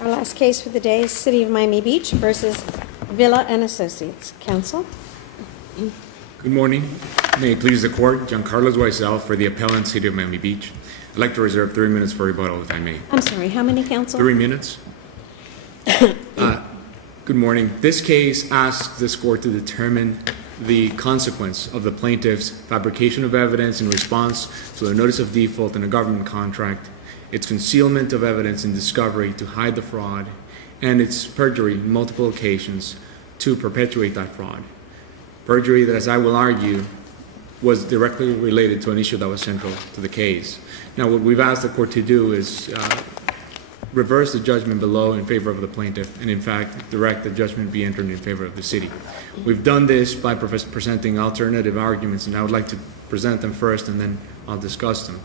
Our last case for the day is City of Miami Beach versus Vila and Associates. Counsel? Good morning. May it please the court, John Carlos Weisel for the appellant, City of Miami Beach. I'd like to reserve 3 minutes for rebuttal, if I may. I'm sorry, how many, counsel? 3 minutes. Good morning. This case asks this court to determine the consequence of the plaintiff's fabrication of evidence in response to a notice of default in a government contract, its concealment of evidence in discovery to hide the fraud, and its perjury in multiple occasions to perpetuate that fraud. Perjury that, as I will argue, was directly related to an issue that was central to the case. Now, what we've asked the court to do is reverse the judgment below in favor of the plaintiff and, in fact, direct the judgment be entered in favor of the city. We've done this by presenting alternative arguments, and I would like to present them first and then I'll discuss them.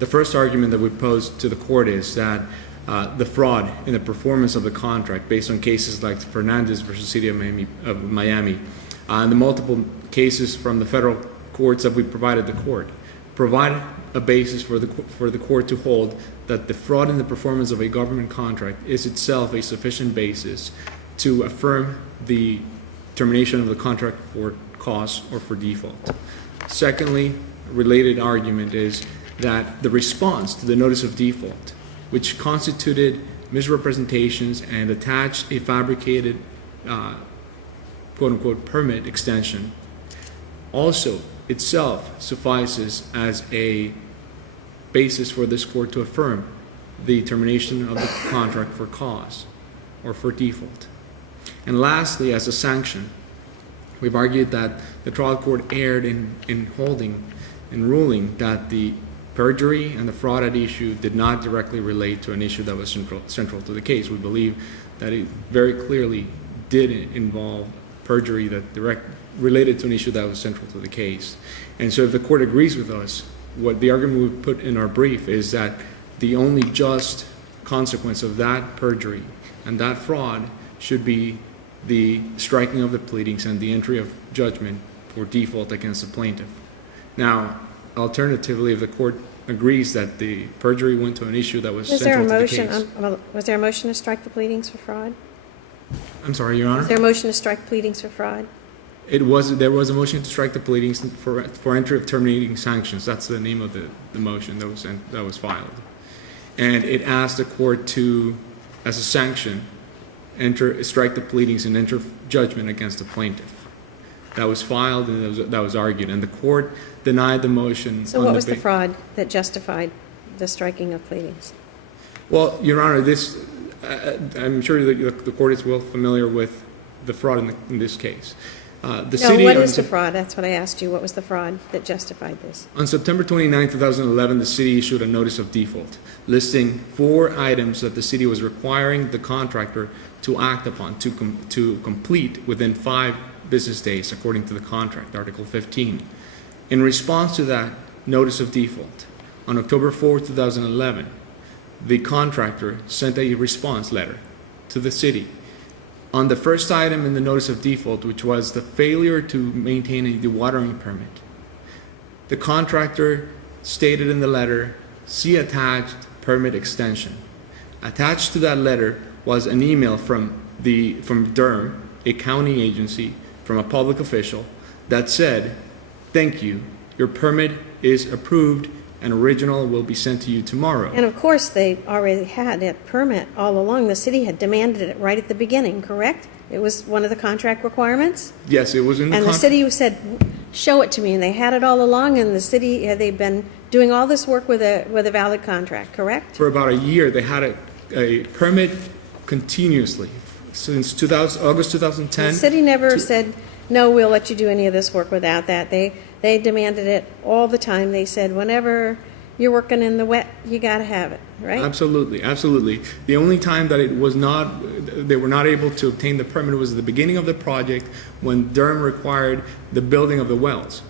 The first argument that we pose to the court is that the fraud in the performance of the contract based on cases like Fernandez versus City of Miami and the multiple cases from the federal courts that we provided the court provide a basis for the court to hold that the fraud in the performance of a government contract is itself a sufficient basis to affirm the termination of the contract for cause or for default. Secondly, a related argument is that the response to the notice of default, which constituted misrepresentations and attached a fabricated quote-unquote permit extension, also itself suffices as a basis for this court to affirm the termination of the contract for cause or for default. And lastly, as a sanction, we've argued that the trial court erred in ruling that the perjury and the fraud at issue did not directly relate to an issue that was central to the case. We believe that it very clearly did involve perjury that related to an issue that was central to the case. And so if the court agrees with us, what the argument we put in our brief is that the only just consequence of that perjury and that fraud should be the striking of the pleadings and the entry of judgment for default against the plaintiff. Now, alternatively, if the court agrees that the perjury went to an issue that was central to the case. Was there a motion to strike the pleadings for fraud? I'm sorry, Your Honor? Was there a motion to strike pleadings for fraud? There was a motion to strike the pleadings for entry of terminating sanctions. That's the name of the motion that was filed. And it asked the court to, as a sanction, strike the pleadings and enter judgment against the plaintiff. That was filed and that was argued. And the court denied the motion. So what was the fraud that justified the striking of pleadings? Well, Your Honor, I'm sure that the court is well familiar with the fraud in this case. What is the fraud? That's what I asked you. What was the fraud that justified this? On September 29, 2011, the city issued a notice of default listing 4 items that the city was requiring the contractor to act upon to complete within 5 business days, according to the contract, Article 15. In response to that notice of default, on October 4, 2011, the contractor sent a response letter to the city on the first item in the notice of default, which was the failure to maintain a dewatering permit. The contractor stated in the letter, "See attached permit extension." Attached to that letter was an email from DERM, a county agency, from a public official, that said, "Thank you, your permit is approved. An original will be sent to you tomorrow." And of course, they already had that permit all along. The city had demanded it right at the beginning, correct? It was one of the contract requirements? Yes, it was in the contract. And the city said, "Show it to me." And they had it all along, and the city, they've been doing all this work with a valid contract, correct? For about a year, they had a permit continuously since August 2010. The city never said, "No, we'll let you do any of this work without that." They demanded it all the time. They said, whenever you're working in the wet, you got to have it, right? Absolutely, absolutely. The only time that they were not able to obtain the permit was at the beginning of the project when DERM required the building of the wells.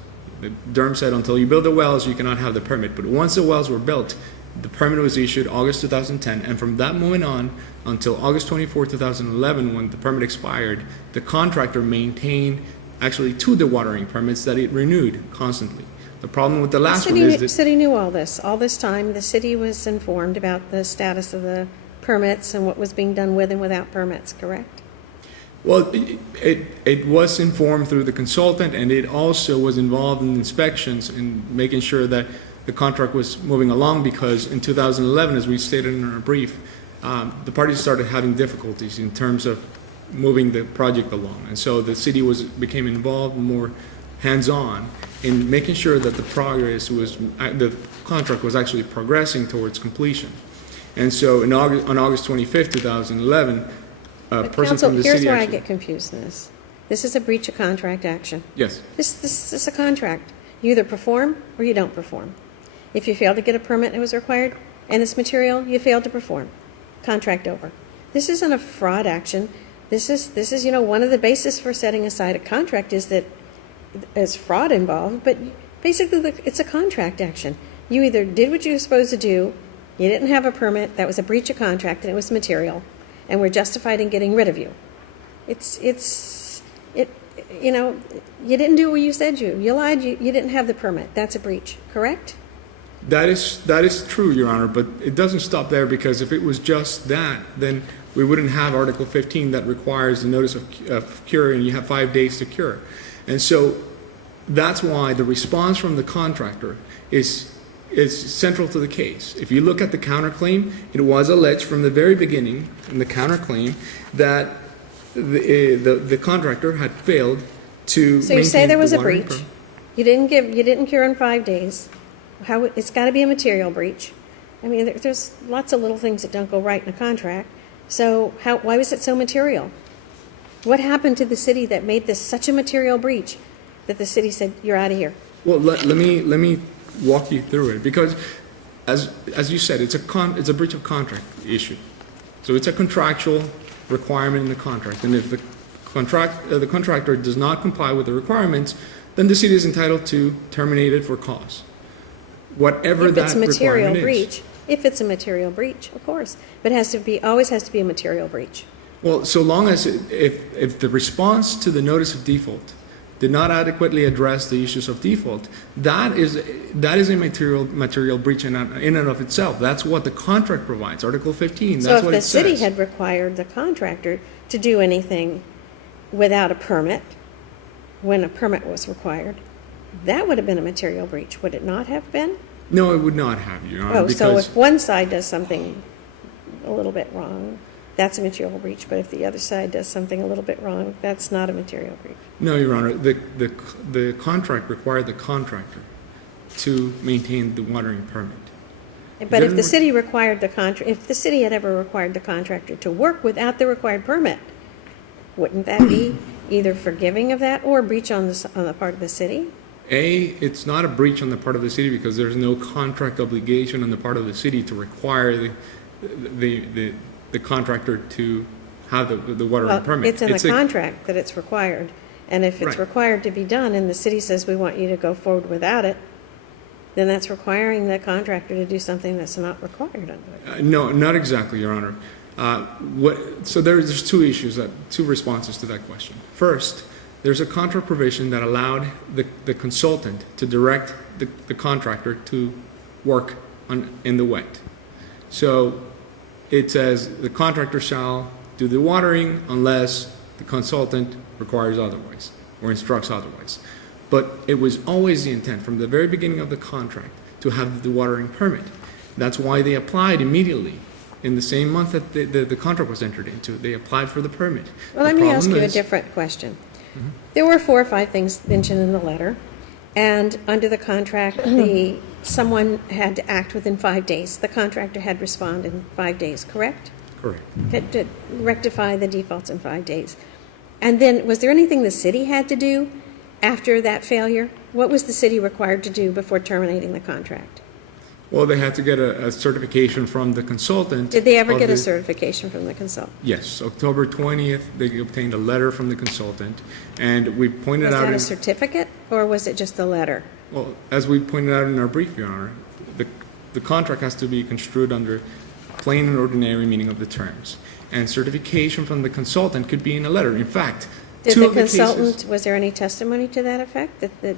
DERM said, until you build the wells, you cannot have the permit. But once the wells were built, the permit was issued August 2010, and from that moment on until August 24, 2011, when the permit expired, the contractor maintained actually 2 dewatering permits that it renewed constantly. The problem with the last one is the city knew all this. All this time, the city was informed about the status of the permits and what was being done with and without permits, correct? Well, it was informed through the consultant, and it also was involved in inspections and making sure that the contract was moving along, because in 2011, as we stated in our brief, the parties started having difficulties in terms of moving the project along. And so the city became involved more hands-on in making sure that the contract was actually progressing towards completion. And so on August 25th, 2011, a But person counsel, from the here's city where I actually... get confused in this. This is a breach of contract action. Yes. This is a contract. You either perform or you don't perform. If you fail to get a permit that was required and it's material, you failed to perform. Contract over. This isn't a fraud action. This is one of the bases for setting aside a contract is that there's fraud involved, but basically it's a contract action. You either did what you were supposed to do, you didn't have a permit, that was a breach of contract, and it was material, and we're justified in getting rid of you. You didn't do what you said you lied, you didn't have the permit. That's a breach, correct? That is true, Your Honor, but it doesn't stop there, because if it was just that, then we wouldn't have Article 15 that requires the notice of cure, and you have 5 days to cure. And so that's why the response from the contractor is central to the case. If you look at the counterclaim, it was alleged from the very beginning in the counterclaim that the contractor had failed to So you say there was a watering breach. You didn't cure in 5 days. It's got to be a material breach. I mean, there's lots of little things that don't go right in a contract. So why was it so material? What happened to the city that made this such a material breach that the city said, you're out of here? Well, let me walk you through it, because as you said, it's a breach of contract issue. So it's a contractual requirement in the contract, and if the contractor does not comply with the requirements, then the city is entitled to terminate it for cause. Whatever that requirement is. If it's a material breach, of course, but always has to be a material breach. Well, so long as if the response to the notice of default did not adequately address the issues of default, that is a material breach in and of itself. That's what the contract provides. Article 15. So That's if what the it says. city had required the contractor to do anything without a permit, when a permit was required, that would have been a material breach, would it not have been? No, it would not have, Your Honor. Oh, so because if one side does something a little bit wrong, that's a material breach, but if the other side does something a little bit wrong, that's not a material breach. No, Your Honor. The contract required the contractor to maintain the watering permit. But if the city required if the city had ever required the contractor to work without the required permit, wouldn't that be either forgiving of that or a breach on the part of the city? It's not a breach on the part of the city, because there's no contract obligation on the part of the city to require the contractor to have the watering permit. It's in the contract that it's required. And if it's required to be done and the city says we want you to go forward without it, then that's requiring the contractor to do something that's not required under it. No, not exactly, Your Honor. So there's two responses to that question. First, there's a contract provision that allowed the consultant to direct the contractor to work in the wet. So it says the contractor shall do the watering unless the consultant requires otherwise or instructs otherwise. But it was always the intent from the very beginning of the contract to have the watering permit. That's why they applied immediately. In the same month that the contract was entered into, they applied for the permit. Well, let me ask you a different question. Mm-hmm. There were 4 or 5 things mentioned in the letter, and under the contract, someone had to act within 5 days. The contractor had to respond in 5 days, correct? Correct. Had to rectify the defaults in 5 days. And then, was there anything the city had to do after that failure? What was the city required to do before terminating the contract? Well, they had to get a certification from the consultant. Did they ever get a certification from the consultant? Yes. October 20th, they obtained a letter from the consultant, and we pointed out... Was that a certificate, or was it just a letter? Well, as we pointed out in our brief, Your Honor, the contract has to be construed under plain and ordinary meaning of the terms. And certification from the consultant could be in a letter. In fact, Was there any testimony to that effect, that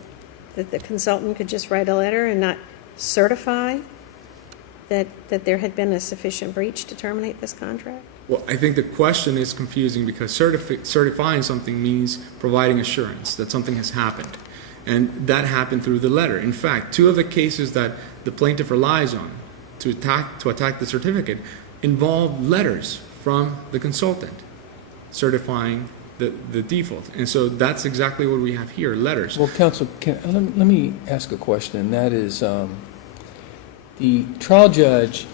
the consultant could just write a letter and not certify that there had been a sufficient breach to terminate this contract? Well, I think the question is confusing because certifying something means providing assurance that something has happened. And that happened through the letter. In fact, two of the cases that the plaintiff relies on to attack the certificate involve letters from the consultant certifying the default. And so that's exactly what we have here, letters. Well, counsel, let me ask a question, and that is, the trial judge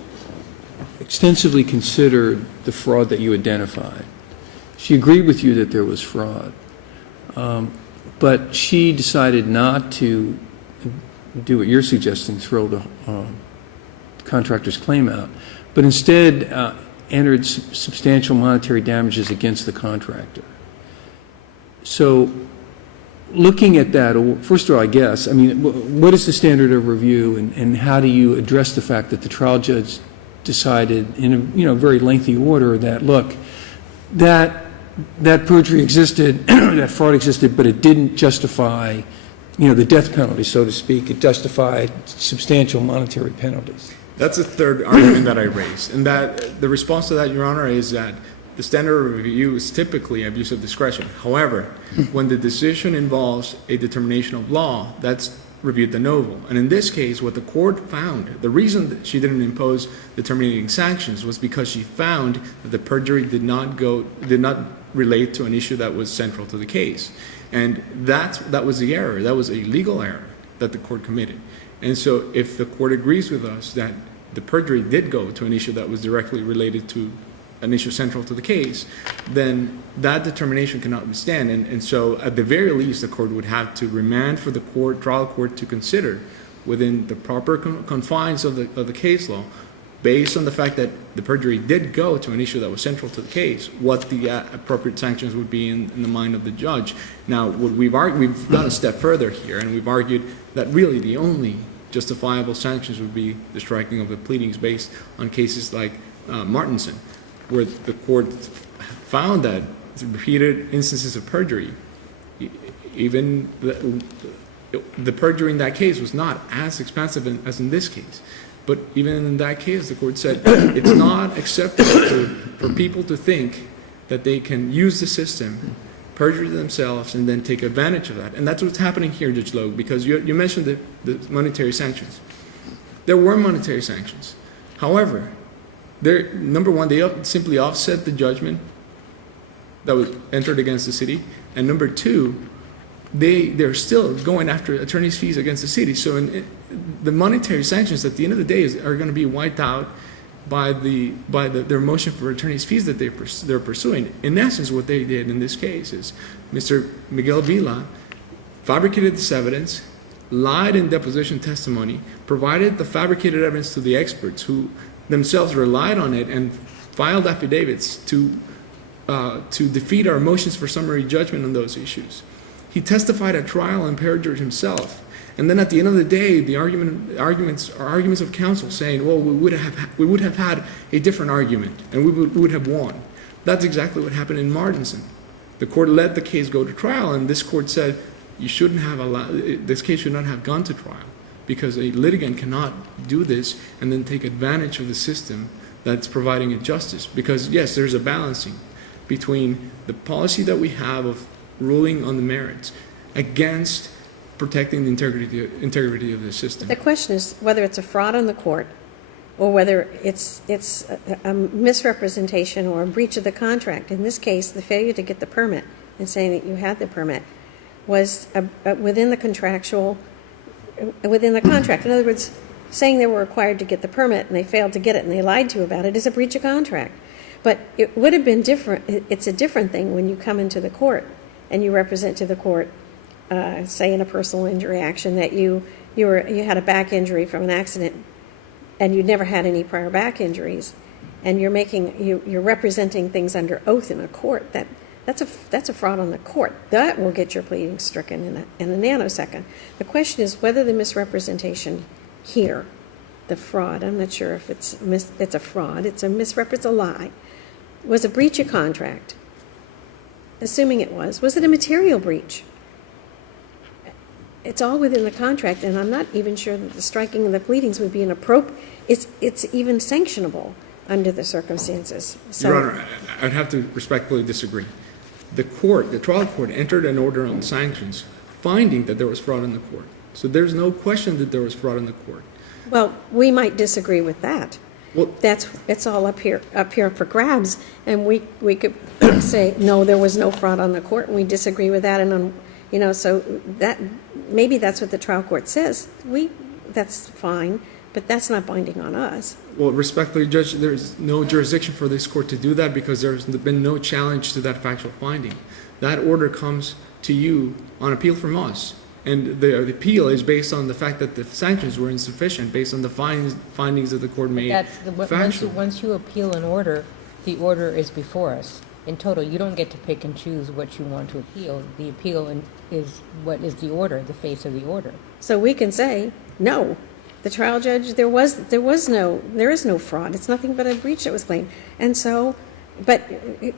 extensively considered the fraud that you identified. She agreed with you that there was fraud, but she decided not to do what you're suggesting, throw the contractor's claim out, but instead entered substantial monetary damages against the contractor. So looking at that, first of all, I guess, I mean, what is the standard of review, and how do you address the fact that the trial judge decided in a very lengthy order that, look, that perjury existed, that fraud existed, but it didn't justify, the death penalty, so to speak. It justified substantial monetary penalties. That's the third argument that I raised. And that the response to that, Your Honor, is that the standard of review is typically abuse of discretion. However, when the decision involves a determination of law, that's reviewed de novo. And in this case, what the court found, the reason that she didn't impose the terminating sanctions was because she found that the perjury did not relate to an issue that was central to the case. And that was the error. That was a legal error that the court committed. And so if the court agrees with us that the perjury did go to an issue that was directly related to an issue central to the case, then that determination cannot withstand. And so at the very least, the court would have to remand for the trial court to consider within the proper confines of the case law, based on the fact that the perjury did go to an issue that was central to the case, what the appropriate sanctions would be in the mind of the judge. Now, what we've gone a step further here, and we've argued that really the only justifiable sanctions would be the striking of the pleadings based on cases like Martinson, where the court found that repeated instances of perjury, even the perjury in that case was not as expansive as in this case. But even in that case, the court said it's not acceptable for people to think that they can use the system, perjure themselves, and then take advantage of that. And that's what's happening here, Judge Logue, because you mentioned the monetary sanctions. There were monetary sanctions. However, number one, they simply offset the judgment that was entered against the city. And number two, they're still going after attorney's fees against the city. So the monetary sanctions at the end of the day are going to be wiped out by their motion for attorney's fees that they're pursuing. In essence, what they did in this case is Mr. Miguel Vila fabricated this evidence, lied in deposition testimony, provided the fabricated evidence to the experts who themselves relied on it and filed affidavits to defeat our motions for summary judgment on those issues. He testified at trial and perjured himself. And then at the end of the day, the arguments are arguments of counsel saying, well, we would have had a different argument and we would have won. That's exactly what happened in Martinson. The court let the case go to trial, and this court said you shouldn't have this case should not have gone to trial, because a litigant cannot do this and then take advantage of the system that's providing it justice. Because yes, there's a balancing between the policy that we have of ruling on the merits against protecting the integrity of the system. The question is whether it's a fraud on the court or whether it's a misrepresentation or a breach of the contract. In this case, the failure to get the permit and saying that you had the permit was within the contract. In other words, saying they were required to get the permit and they failed to get it and they lied to you about it is a breach of contract. But it would have been different. It's a different thing when you come into the court and you represent to the court, say in a personal injury action, that you had a back injury from an accident and you'd never had any prior back injuries, and you're representing things under oath in a court. That's a fraud on the court. That will get your pleading stricken in a nanosecond. The question is whether the misrepresentation here, the fraud, I'm not sure if it's a fraud, it's a lie, was a breach of contract. Assuming it was it a material breach? It's all within the contract, and I'm not even sure that the striking of the pleadings would be it's even sanctionable under the circumstances. So, Your Honor, I'd have to respectfully disagree. The trial court entered an order on sanctions, finding that there was fraud in the court. So there's no question that there was fraud in the court. well, we might disagree with that. Well, It's all up here for grabs, and we could say, no, there was no fraud on the court, and we disagree with that, and, so that, maybe that's what the trial court says. That's fine, but that's not binding on us. well, respectfully, Judge, there's no jurisdiction for this court to do that because there's been no challenge to that factual finding. That order comes to you on appeal from us. And the appeal is based on the fact that the sanctions were insufficient, based on the findings that the court made factual. Once you appeal an order, the order is before us. In total, you don't get to pick and choose what you want to appeal. The appeal is what is the order, the face of the order. So we can say, no, the trial judge, there is no fraud. It's nothing but a breach that was claimed. And so, but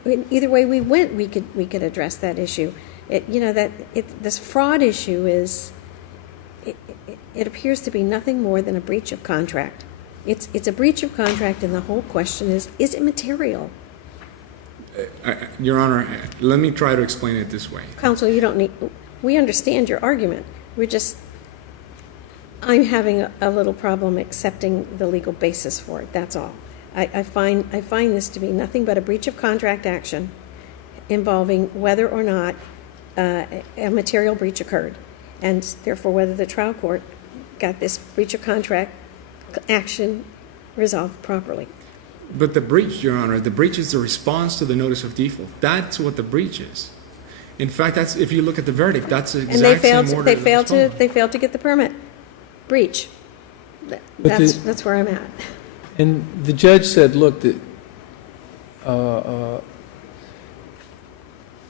either way we went, we could address that issue. This fraud issue it appears to be nothing more than a breach of contract. It's a breach of contract, and the whole question is it material? Your Honor, let me try to explain it this way. Counsel, we understand your argument. I'm having a little problem accepting the legal basis for it, that's all. I find this to be nothing but a breach of contract action involving whether or not a material breach occurred, and therefore whether the trial court got this breach of contract action resolved properly. But the breach, Your Honor, the breach is the response to the notice of default. That's what the breach is. In fact, that's, if you look at the verdict, that's the exact same order. They failed to get the permit. Breach. That's where I'm at. And the judge said, look, that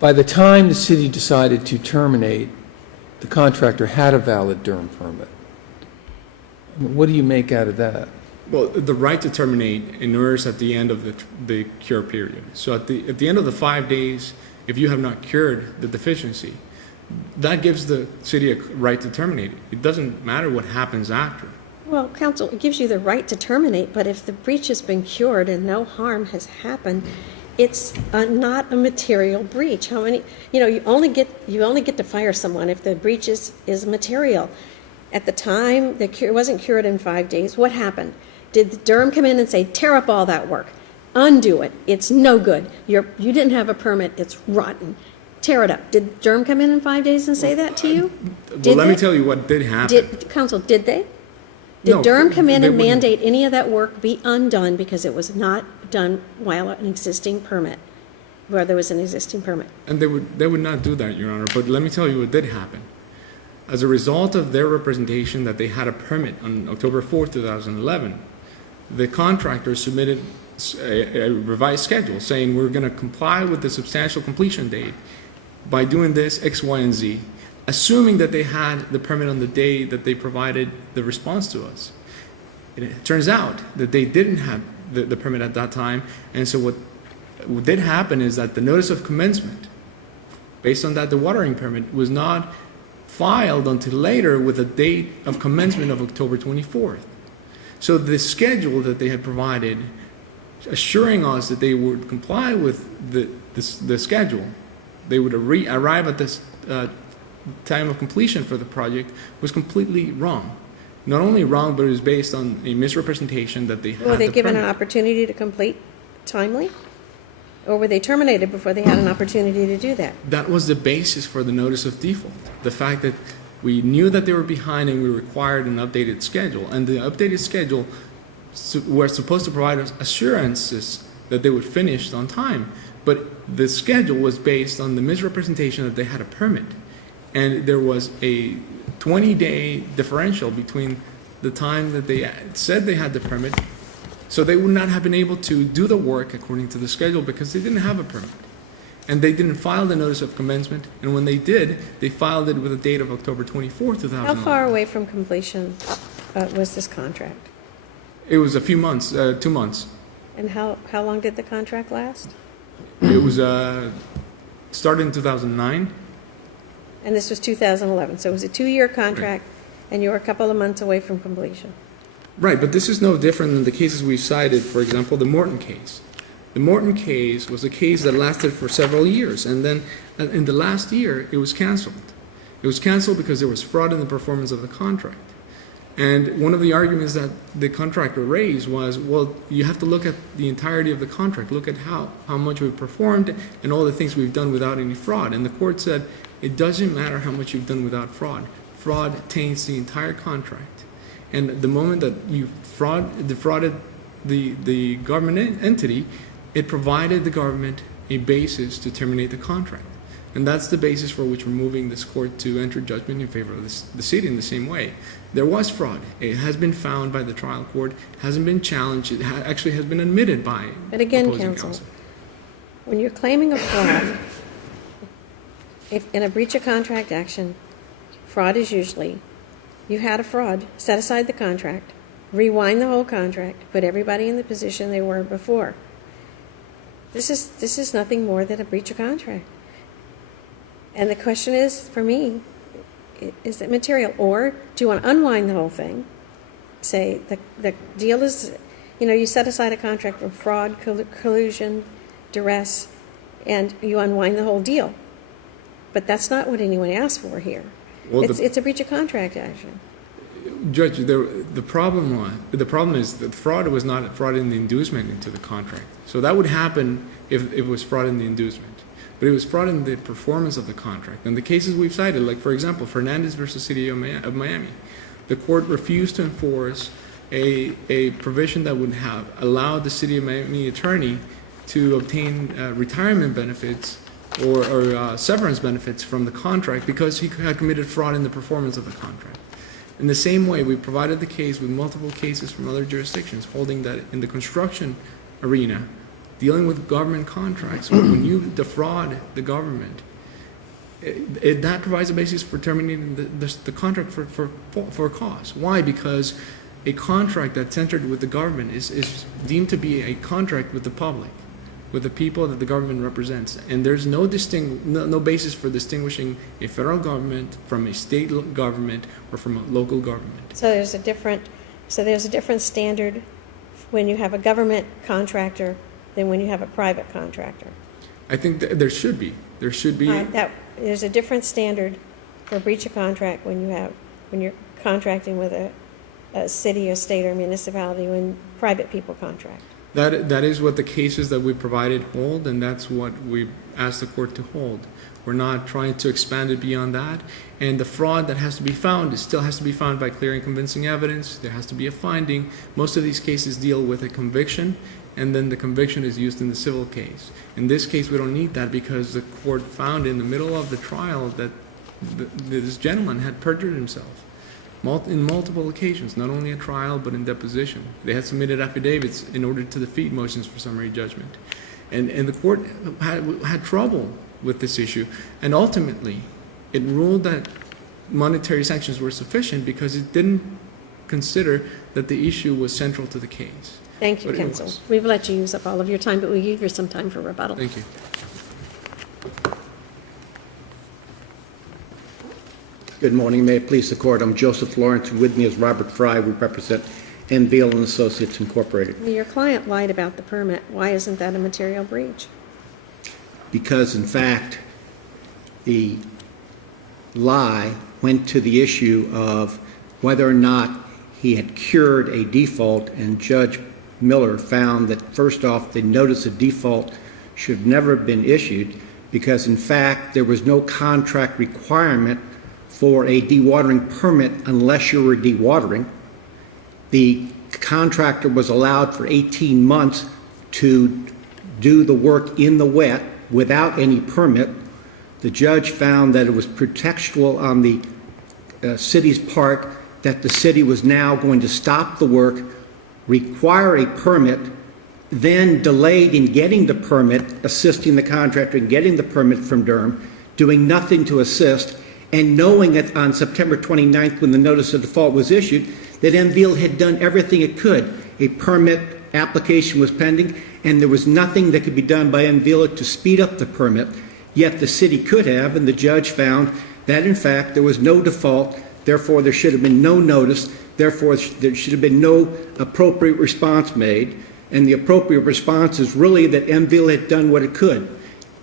by the time the city decided to terminate, the contractor had a valid Durham permit. I mean, what do you make out of that? Well, the right to terminate inures at the end of the cure period. So at the end of the 5 days, if you have not cured the deficiency, that gives the city a right to terminate it. It doesn't matter what happens after. Well, counsel, it gives you the right to terminate, but if the breach has been cured and no harm has happened, it's not a material breach. How many? You only get to fire someone if the breach is material. At the time, the cure wasn't cured in 5 days. What happened? Did Durham come in and say, tear up all that work, undo it? It's no good. You didn't have a permit. It's rotten. Tear it up. Did Durham come in 5 days and say that to you? Well, let me tell you what did happen. Counsel, did they? Did No, Durham come in they and wouldn't. mandate any of that work be undone because it was not done while an existing permit, where there was an existing permit? And they would not do that, Your Honor. But let me tell you what did happen. As a result of their representation that they had a permit on October 4th, 2011, the contractor submitted a revised schedule saying we're going to comply with the substantial completion date by doing this X, Y, and Z, assuming that they had the permit on the day that they provided the response to us. And it turns out that they didn't have the permit at that time, and so what did happen is that the notice of commencement, based on that, the watering permit was not filed until later with a date of commencement of October 24th. So the schedule that they had provided, assuring us that they would comply with the schedule, they would arrive at this time of completion for the project, was completely wrong. Not only wrong, but it was based on a misrepresentation that they had Were they the given an permit. opportunity to complete timely? Or were they terminated before they had an opportunity to do that? That was the basis for the notice of default. The fact that we knew that they were behind and we required an updated schedule. And the updated schedule was supposed to provide us assurances that they would finish on time. But the schedule was based on the misrepresentation that they had a permit. And there was a 20-day differential between the time that they said they had the permit. So they would not have been able to do the work according to the schedule because they didn't have a permit. And they didn't file the notice of commencement. And when they did, they filed it with a date of October 24th, 2011. How far away from completion was this contract? It was a few months, 2 months. And how long did the contract last? It was started in 2009. And this was 2011, so it was a 2-year contract, and you were a couple of months away from completion. Right, but this is no different than the cases we cited, for example, the Morton case. The Morton case was a case that lasted for several years, and then in the last year, it was canceled. It was canceled because there was fraud in the performance of the contract. And one of the arguments that the contractor raised was, well, you have to look at the entirety of the contract, look at how much we've performed and all the things we've done without any fraud. And the court said, it doesn't matter how much you've done without fraud. Fraud taints the entire contract. And the moment that you defrauded the government entity, it provided the government a basis to terminate the contract. And that's the basis for which we're moving this court to enter judgment in favor of the city in the same way. There was fraud. It has been found by the trial court, hasn't been challenged, it actually has been admitted by But again, opposing counsel, when you're claiming a fraud, if in a breach of contract action, fraud is usually, you had a fraud, set aside the contract, rewind the whole contract, put everybody in the position they were before. This is nothing more than a breach of contract. And the question is, for me, is it material? Or do you want to unwind the whole thing? Say the deal is, you set aside a contract for fraud, collusion, duress, and you unwind the whole deal. But that's not what anyone asked for here. Well, it's a breach of contract action. Judge, the problem is that fraud was not fraud in the inducement into the contract. So that would happen if it was fraud in the inducement. But it was fraud in the performance of the contract. And the cases we've cited, like, for example, Fernandez versus City of Miami, the court refused to enforce a provision that would have allowed the City of Miami attorney to obtain retirement benefits or severance benefits from the contract because he had committed fraud in the performance of the contract. In the same way, we provided the case with multiple cases from other jurisdictions holding that in the construction arena, dealing with government contracts, when you defraud the government, that provides a basis for terminating the contract for a cause. Why? Because a contract that's entered with the government is deemed to be a contract with the public, with the people that the government represents. And there's no basis for distinguishing a federal government from a state government or from a local government. So there's a different standard when you have a government contractor than when you have a private contractor. I think there should be. There should be. There's a different standard for breach of contract when you're contracting with a city, a state, or municipality when private people contract. That is what the cases that we provided hold, and that's what we asked the court to hold. We're not trying to expand it beyond that. And the fraud that has to be found, it still has to be found by clear and convincing evidence. There has to be a finding. Most of these cases deal with a conviction, and then the conviction is used in the civil case. In this case, we don't need that because the court found in the middle of the trial that this gentleman had perjured himself in multiple occasions, not only at trial but in deposition. They had submitted affidavits in order to defeat motions for summary judgment. And the court had trouble with this issue. And ultimately, it ruled that monetary sanctions were sufficient because it didn't consider that the issue was central to the case. Thank you, But it counsel. was. We've let you use up all of your time, but we'll give you some time for rebuttal. Thank you. Good morning. May it please the court. I'm Joseph Lawrence. With me is Robert Fry. We represent Vila, and Associates Incorporated. Your client lied about the permit. Why isn't that a material breach? Because, in fact, the lie went to the issue of whether or not he had cured a default, and Judge Miller found that, first off, the notice of default should never have been issued because, in fact, there was no contract requirement for a dewatering permit unless you were dewatering. The contractor was allowed for 18 months to do the work in the wet without any permit. The judge found that it was pretextual on the city's part that the city was now going to stop the work, require a permit, then delayed in getting the permit, assisting the contractor in getting the permit from Durham, doing nothing to assist, and knowing that on September 29th, when the notice of default was issued, that MVille had done everything it could. A permit application was pending, and there was nothing that could be done by MVille to speed up the permit. Yet the city could have, and the judge found that, in fact, there was no default, Therefore, there should have been no notice. Therefore, there should have been no appropriate response made. And the appropriate response is really that Vila had done what it could.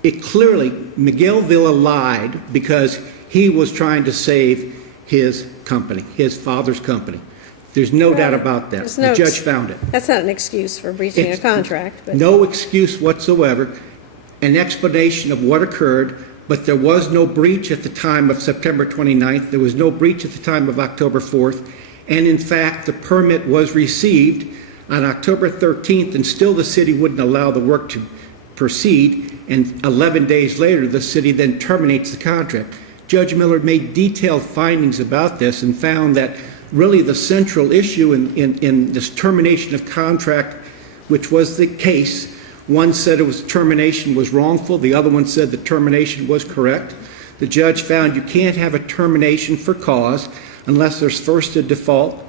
It clearly, Miguel Vila lied because he was trying to save his company, his father's company. There's no doubt about that. There's no The judge found it. That's not an excuse for breaching a It's contract, but no excuse whatsoever, an explanation of what occurred, but there was no breach at the time of September 29th. There was no breach at the time of October 4th. And in fact, the permit was received on October 13th, and still the city wouldn't allow the work to proceed. And 11 days later, the city then terminates the contract. Judge Miller made detailed findings about this and found that really the central issue in this termination of contract, which was the case, one said it was termination was wrongful, the other one said the termination was correct. The judge found you can't have a termination for cause unless there's first a default,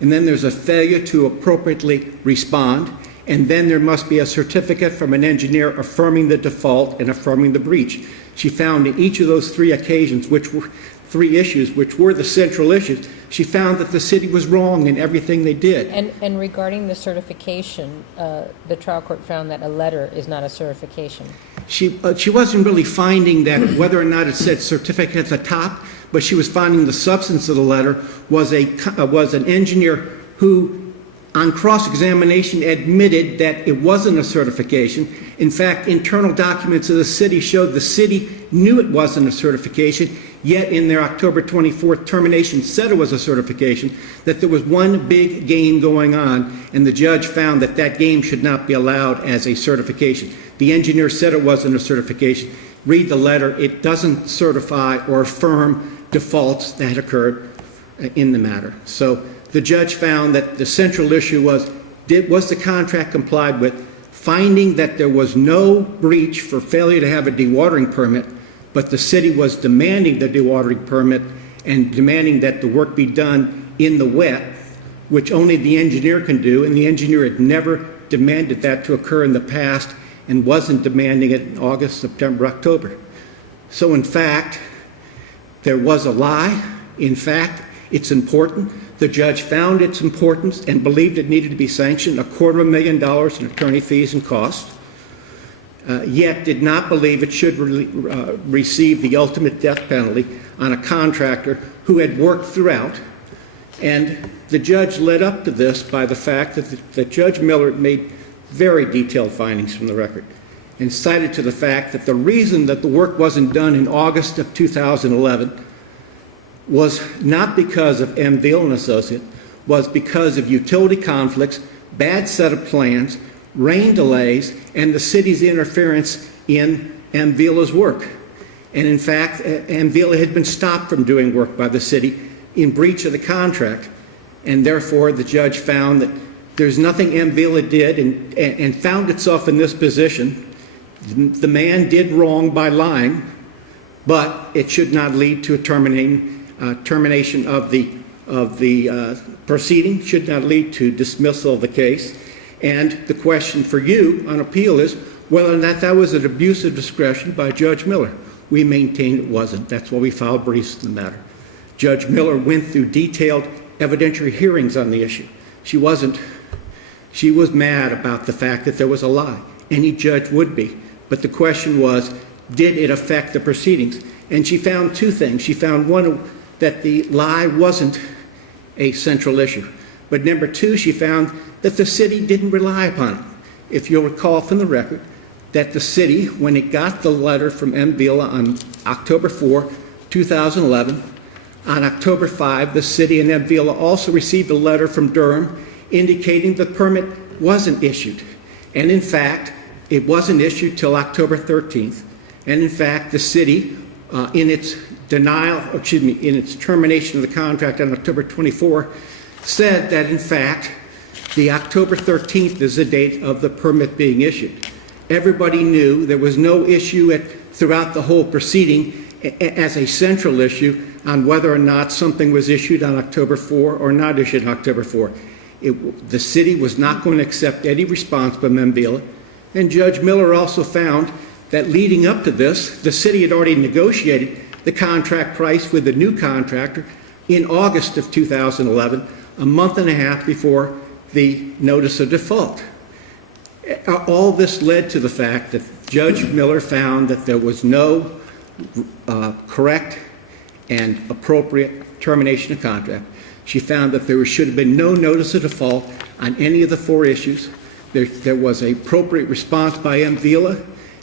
and then there's a failure to appropriately respond, and then there must be a certificate from an engineer affirming the default and affirming the breach. She found in each of those three occasions, which were three issues, which were the central issues, she found that the city was wrong in everything they did. And regarding the certification, the trial court found that a letter is not a certification. She wasn't really finding that whether or not it said certificate at the top, but she was finding the substance of the letter was an engineer who, on cross-examination, admitted that it wasn't a certification. In fact, internal documents of the city showed the city knew it wasn't a certification, yet in their October 24th termination said it was a certification, that there was one big game going on, and the judge found that that game should not be allowed as a certification. The engineer said it wasn't a certification. Read the letter. It doesn't certify or affirm defaults that occurred in the matter. So the judge found that the central issue was the contract complied with, finding that there was no breach for failure to have a dewatering permit, but the city was demanding the dewatering permit and demanding that the work be done in the wet, which only the engineer can do, and the engineer had never demanded that to occur in the past and wasn't demanding it in August, September, October. So in fact, there was a lie. In fact, it's important. The judge found its importance and believed it needed to be sanctioned, $250,000 in attorney fees and costs, yet did not believe it should receive the ultimate death penalty on a contractor who had worked throughout. And the judge led up to this by the fact that Judge Miller made very detailed findings from the record and cited to the fact that the reason that the work wasn't done in August of 2011 was not because of M. Vila and Associate, was because of utility conflicts, bad set of plans, rain delays, and the city's interference in M. Vila's work. And in fact, M. Vila had been stopped from doing work by the city in breach of the contract, and therefore the judge found that there's nothing M. Vila did and found itself in this position. The man did wrong by lying, but it should not lead to a termination of the proceeding, should not lead to dismissal of the case. And the question for you on appeal is whether or not that was an abuse of discretion by Judge Miller. We maintain it wasn't. That's why we filed briefs in the matter. Judge Miller went through detailed evidentiary hearings on the issue. She was mad about the fact that there was a lie. Any judge would be. But the question was, did it affect the proceedings? And she found two things. She found, one, that the lie wasn't a central issue. But number two, she found that the city didn't rely upon it. If you'll recall from the record, that the city, when it got the letter from M. Vila on October 4, 2011, on October 5, the city and M. Vila also received a letter from Durham indicating the permit wasn't issued. And in fact, it wasn't issued till October 13th. And in fact, the city, in its in its termination of the contract on October 24, said that in fact, the October 13th is the date of the permit being issued. Everybody knew there was no issue throughout the whole proceeding as a central issue on whether or not something was issued on October 4 or not issued on October 4. The city was not going to accept any response from M. Vila, and Judge Miller also found that leading up to this, the city had already negotiated the contract price with the new contractor in August of 2011, a month and a half before the notice of default. All this led to the fact that Judge Miller found that there was no correct and appropriate termination of contract. She found that there should have been no notice of default on any of the 4 issues. There was an appropriate response by Vila,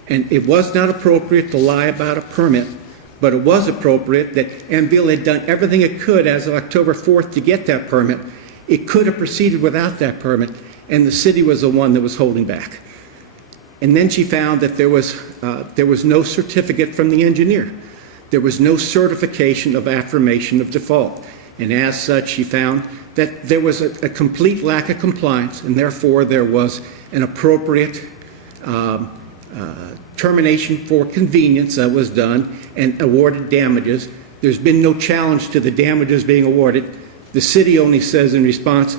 and it was not appropriate to lie about a permit, but it was appropriate that Vila had done everything it could as of October 4th to get that permit. It could have proceeded without that permit, and the city was the one that was holding back. And then she found that there was no certificate from the engineer. There was no certification of affirmation of default. And as such, she found that there was a complete lack of compliance, and therefore there was an appropriate termination for convenience that was done and awarded damages. There's been no challenge to the damages being awarded. The city only says in response,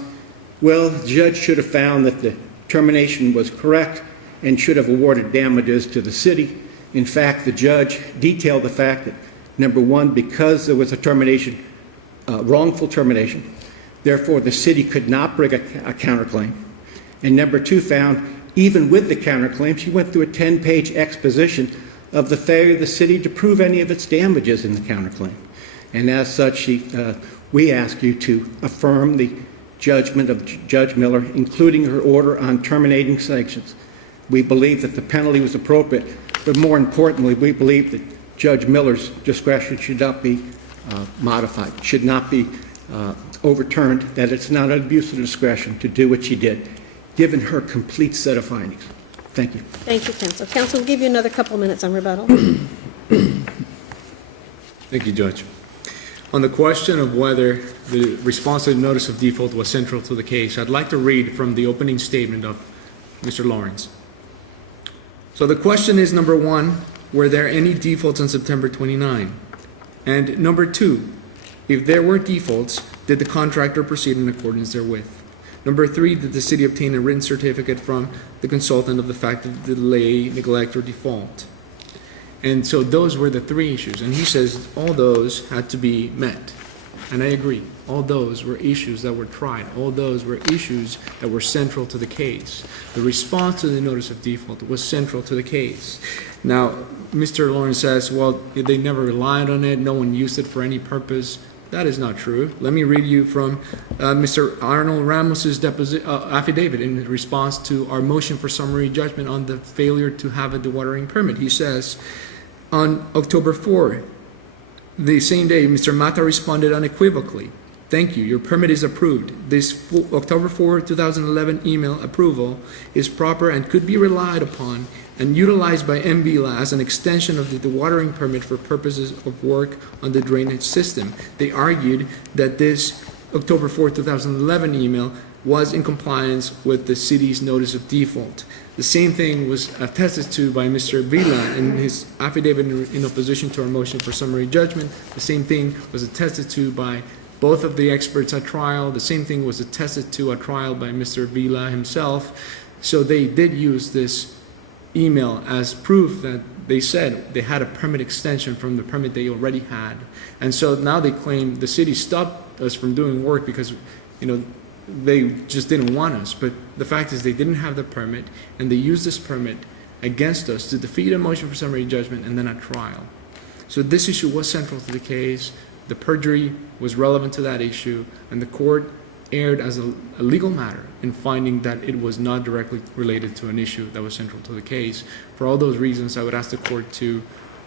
well, the judge should have found that the termination was correct and should have awarded damages to the city. In fact, the judge detailed the fact that, number one, because there was a termination, wrongful termination, therefore the city could not bring a counterclaim. And number two, found even with the counterclaim, she went through a 10-page exposition of the failure of the city to prove any of its damages in the counterclaim. And as such, we ask you to affirm the judgment of Judge Miller, including her order on terminating sanctions. We believe that the penalty was appropriate, but more importantly, we believe that Judge Miller's discretion should not be modified, should not be overturned, that it's not an abuse of discretion to do what she did, given her complete set of findings. Thank you. Thank you, counsel. Counsel, we'll give you another couple minutes on rebuttal. Thank you, Judge. On the question of whether the response to the notice of default was central to the case, I'd like to read from the opening statement of Mr. Lawrence. So the question is, number one, were there any defaults on September 29? And number two, if there were defaults, did the contractor proceed in accordance therewith? Number three, did the city obtain a written certificate from the consultant of the fact of the delay, neglect, or default? And so those were the 3 issues. And he says all those had to be met. And I agree. All those were issues that were tried. All those were issues that were central to the case. The response to the notice of default was central to the case. Now, Mr. Lawrence says, well, they never relied on it. No one used it for any purpose. That is not true. Let me read you from Mr. Arnold Ramos's affidavit in response to our motion for summary judgment on the failure to have a dewatering permit. He says, on October 4, the same day, Mr. Mata responded unequivocally, thank you, your permit is approved. This October 4, 2011 email approval is proper and could be relied upon and utilized by Vila as an extension of the dewatering permit for purposes of work on the drainage system. They argued that this October 4, 2011 email was in compliance with the city's notice of default. The same thing was attested to by Mr. Vila in his affidavit in opposition to our motion for summary judgment. The same thing was attested to by both of the experts at trial. The same thing was attested to at trial by Mr. Vila himself. So they did use this email as proof that they said they had a permit extension from the permit they already had. And so now they claim the city stopped us from doing work because, they just didn't want us. But the fact is they didn't have the permit, and they used this permit against us to defeat a motion for summary judgment and then a trial. So this issue was central to the case. The perjury was relevant to that issue, and the court erred as a legal matter in finding that it was not directly related to an issue that was central to the case. For all those reasons, I would ask the court to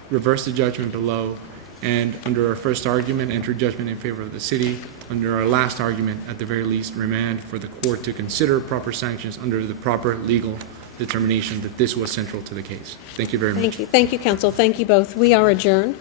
reverse the judgment below, and under our first argument, enter judgment in favor of the city. Under our last argument, at the very least, remand for the court to consider proper sanctions under the proper legal determination that this was central to the case. Thank you very much. Thank you. Thank you, counsel. Thank you both. We are adjourned.